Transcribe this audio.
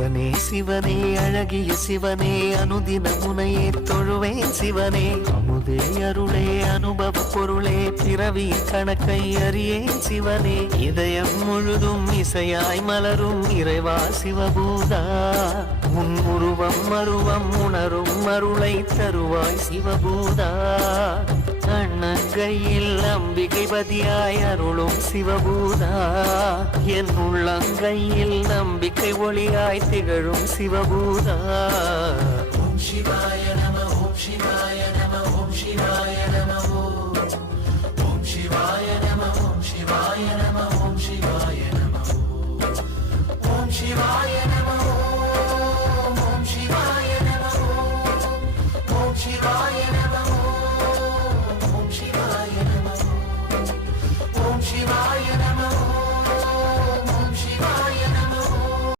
சிவனே சிவனே அழகிய சிவனே அனுதின முனையே தொழுவேன் சிவனே அமுதே அருளே அனுபவ பொருளே பிறவி கணக்கை அறியேன் சிவனே இதயம் முழுதும் இசையாய் மலரும் இறைவா சிவபூதா உன் உருவம் மருவம் உணரும் அருளை தருவாய் சிவபூதா அண்ணங்கையில் அம்பிகை பதியாய் அருளும் சிவபூதா என் உள்ளங்கையில் நம்பிக்கை ஒளியாய் திகழும் சிவபூதா ஓம் சிவாய நம ஓம் சிவாய நம ஓம் சிவாய நம ஓம் சிவாய நம ஓம் சிவாய நம ஓம் சிவாய நம ஓம் சிவாய